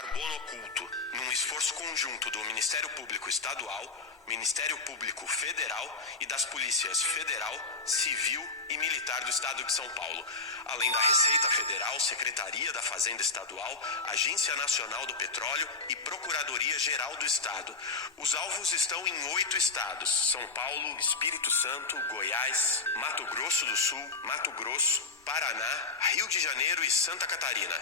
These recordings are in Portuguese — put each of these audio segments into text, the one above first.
carbono oculto, num esforço conjunto do Ministério Público Estadual, Ministério Público Federal e das Polícias Federal, Civil e Militar do Estado de São Paulo, além da Receita Federal, Secretaria da Fazenda Estadual, Agência Nacional do Petróleo e Procuradoria-Geral do Estado. Os alvos estão em 8 estados: São Paulo, Espírito Santo, Goiás, Mato Grosso do Sul, Mato Grosso, Paraná, Rio de Janeiro e Santa Catarina.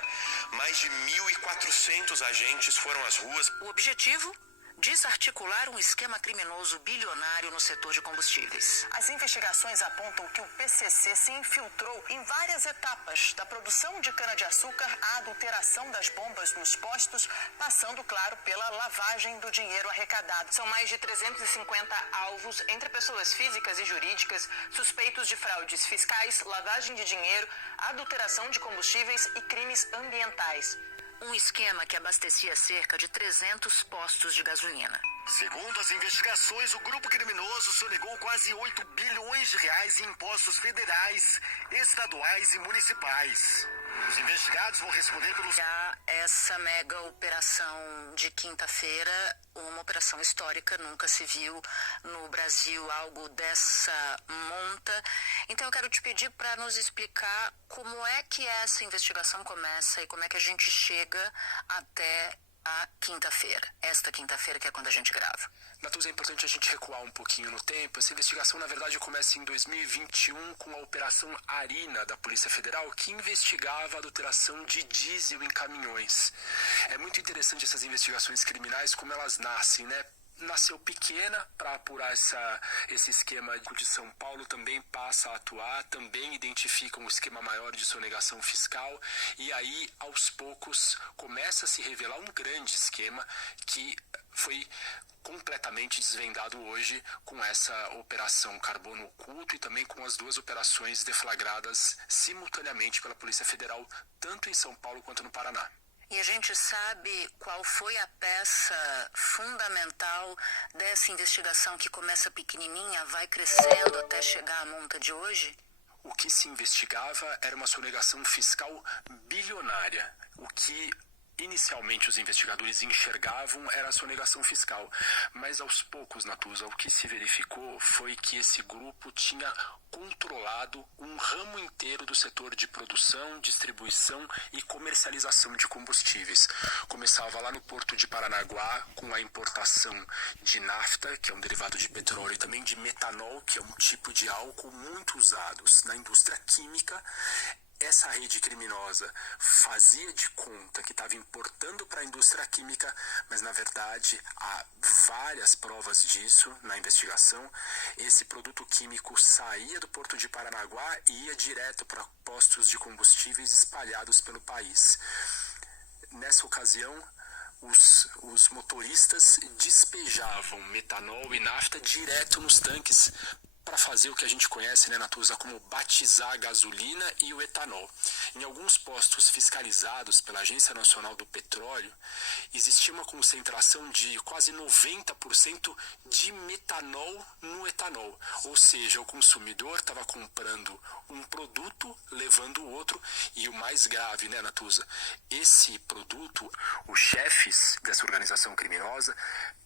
Mais de 1.400 agentes foram às ruas. O objetivo? Desarticular um esquema criminoso bilionário no setor de combustíveis. As investigações apontam que o PCC se infiltrou em várias etapas, da produção de cana-de-açúcar à adulteração das bombas nos postos, passando, claro, pela lavagem do dinheiro arrecadado. São mais de 350 alvos entre pessoas físicas e jurídicas, suspeitos de fraudes fiscais, lavagem de dinheiro, adulteração de combustíveis e crimes ambientais. Um esquema que abastecia cerca de 300 postos de gasolina. Segundo as investigações, o grupo criminoso sonegou quase 8 bilhões de reais em impostos federais, estaduais e municipais. Os investigados vão responder pelos... Essa mega operação de quinta-feira, uma operação histórica, nunca se viu no Brasil algo dessa monta. Então eu quero te pedir para nos explicar como é que essa investigação começa e como é que a gente chega até a quinta-feira, esta quinta-feira que é quando a gente grava. Natuza, é importante a gente recuar um pouquinho no tempo. Essa investigação, na verdade, começa em 2021 com a Operação Arina da Polícia Federal, que investigava a adulteração de diesel em caminhões. É muito interessante essas investigações criminais, como elas nascem, né? Nasceu pequena para apurar esse esquema de São Paulo, também passa a atuar, também identifica um esquema maior de sonegação fiscal e aí, aos poucos, começa a se revelar um grande esquema que foi completamente desvendado hoje com essa operação Carbono Oculto e também com as duas operações deflagradas simultaneamente pela Polícia Federal, tanto em São Paulo quanto no Paraná. E a gente sabe qual foi a peça fundamental dessa investigação que começa pequenininha, vai crescendo até chegar à monta de hoje? O que se investigava era uma sonegação fiscal bilionária. O que inicialmente os investigadores enxergavam era a sonegação fiscal. Mas aos poucos, Natuza, o que se verificou foi que esse grupo tinha controlado um ramo inteiro do setor de produção, distribuição e comercialização de combustíveis. Começava lá no porto de Paranaguá com a importação de nafta, que é um derivado de petróleo, e também de metanol, que é um tipo de álcool muito usados na indústria química. Essa rede criminosa fazia de conta que estava importando para a indústria química, mas na verdade há várias provas disso na investigação. Esse produto químico saía do porto de Paranaguá e ia direto para postos de combustíveis espalhados pelo país. Nessa ocasião, os motoristas despejavam metanol e nafta direto nos tanques, para fazer o que a gente conhece, né, Natuza, como batizar a gasolina e o etanol. Em alguns postos fiscalizados pela Agência Nacional do Petróleo, existia uma concentração de quase 90% de metanol no etanol. Ou seja, o consumidor estava comprando um produto, levando o outro, e o mais grave, né, Natuza, esse produto, os chefes dessa organização criminosa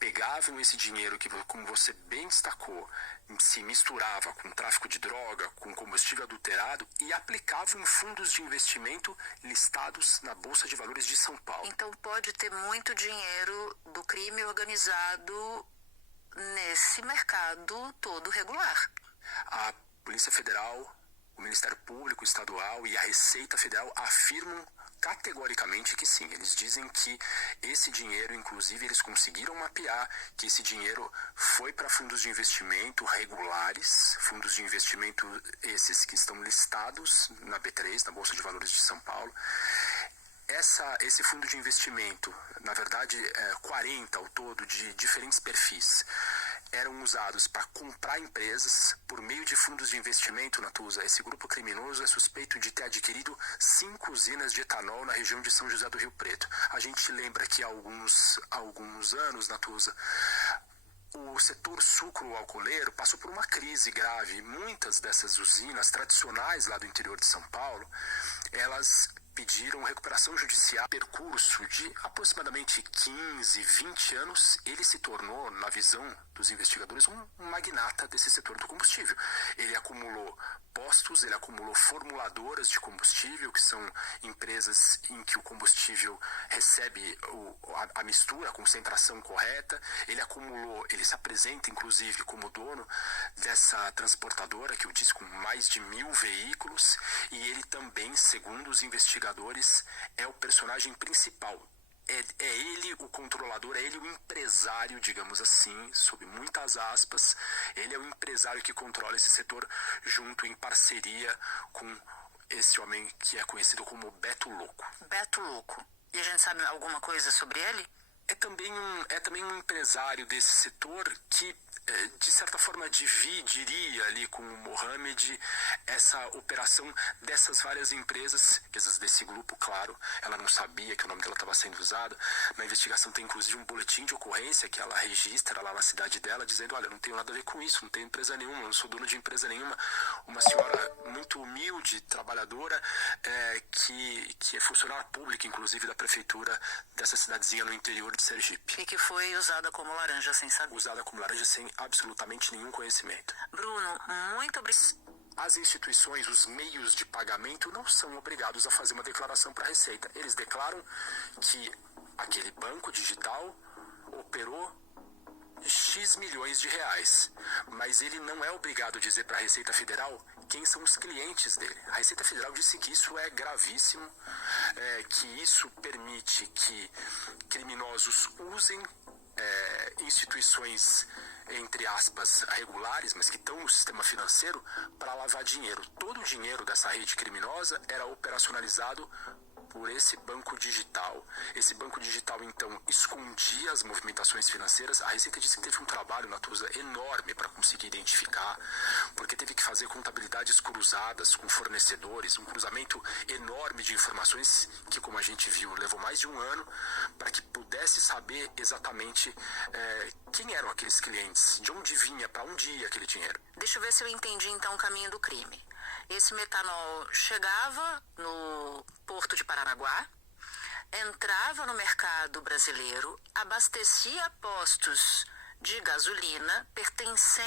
pegavam esse dinheiro que, como você bem destacou, se misturava com tráfico de droga, com combustível adulterado e aplicavam em fundos de investimento listados na Bolsa de Valores de São Paulo. Então pode ter muito dinheiro do crime organizado nesse mercado todo regular. A Polícia Federal, o Ministério Público Estadual e a Receita Federal afirmam categoricamente que sim. Eles dizem que esse dinheiro, inclusive, eles conseguiram mapear que esse dinheiro foi para fundos de investimento regulares, fundos de investimento esses que estão listados na B3, na Bolsa de Valores de São Paulo. Esse fundo de investimento, na verdade, 40 ao todo, de diferentes perfis, eram usados para comprar empresas por meio de fundos de investimento, Natuza. Esse grupo criminoso é suspeito de ter adquirido 5 usinas de etanol na região de São José do Rio Preto. A gente lembra que há alguns anos, Natuza, o setor sucro-alcooleiro passou por uma crise grave. Muitas dessas usinas tradicionais lá do interior de São Paulo, elas pediram recuperação judicial. Percurso de aproximadamente 15, 20 anos, ele se tornou, na visão dos investigadores, um magnata desse setor do combustível. Ele acumulou postos, ele acumulou formuladoras de combustível, que são empresas em que o combustível recebe a mistura, a concentração correta. Ele se apresenta, inclusive, como dono dessa transportadora, que eu disse, com mais de 1.000 veículos, e ele também, segundo os investigadores, é o personagem principal. É ele o controlador, é ele o empresário, digamos assim, sob muitas aspas. Ele é o empresário que controla esse setor, junto em parceria com esse homem que é conhecido como Beto Louco. Beto Louco. E a gente sabe alguma coisa sobre ele? É também um empresário desse setor que, de certa forma, dividiria ali com o Mohamed essa operação dessas várias empresas, desse grupo, claro. Ela não sabia que o nome dela estava sendo usado. Na investigação tem, inclusive, um boletim de ocorrência que ela registra lá na cidade dela, dizendo: olha, não tenho nada a ver com isso, não tenho empresa nenhuma, não sou dono de empresa nenhuma. Uma senhora muito humilde, trabalhadora, que é funcionária pública, inclusive, da prefeitura dessa cidadezinha no interior de Sergipe. E que foi usada como laranja sem saber. Usada como laranja sem absolutamente nenhum conhecimento. Bruno, muito obrigado. As instituições, os meios de pagamento não são obrigados a fazer uma declaração para a Receita. Eles declaram que aquele banco digital operou X milhões de reais, mas ele não é obrigado a dizer para a Receita Federal quem são os clientes dele. A Receita Federal disse que isso é gravíssimo, que isso permite que criminosos usem instituições, entre aspas, regulares, mas que estão no sistema financeiro, para lavar dinheiro. Todo o dinheiro dessa rede criminosa era operacionalizado por esse banco digital. Esse banco digital, então, escondia as movimentações financeiras. A Receita disse que teve um trabalho, Natuza, enorme para conseguir identificar, porque teve que fazer contabilidades cruzadas com fornecedores, um cruzamento enorme de informações que, como a gente viu, levou mais de um ano para que pudesse saber exatamente quem eram aqueles clientes, de onde vinha, para onde ia aquele dinheiro. Deixa eu ver se eu entendi, então, o caminho do crime. Esse metanol chegava no porto de Paranaguá, entrava no mercado brasileiro, abastecia postos de gasolina pertencentes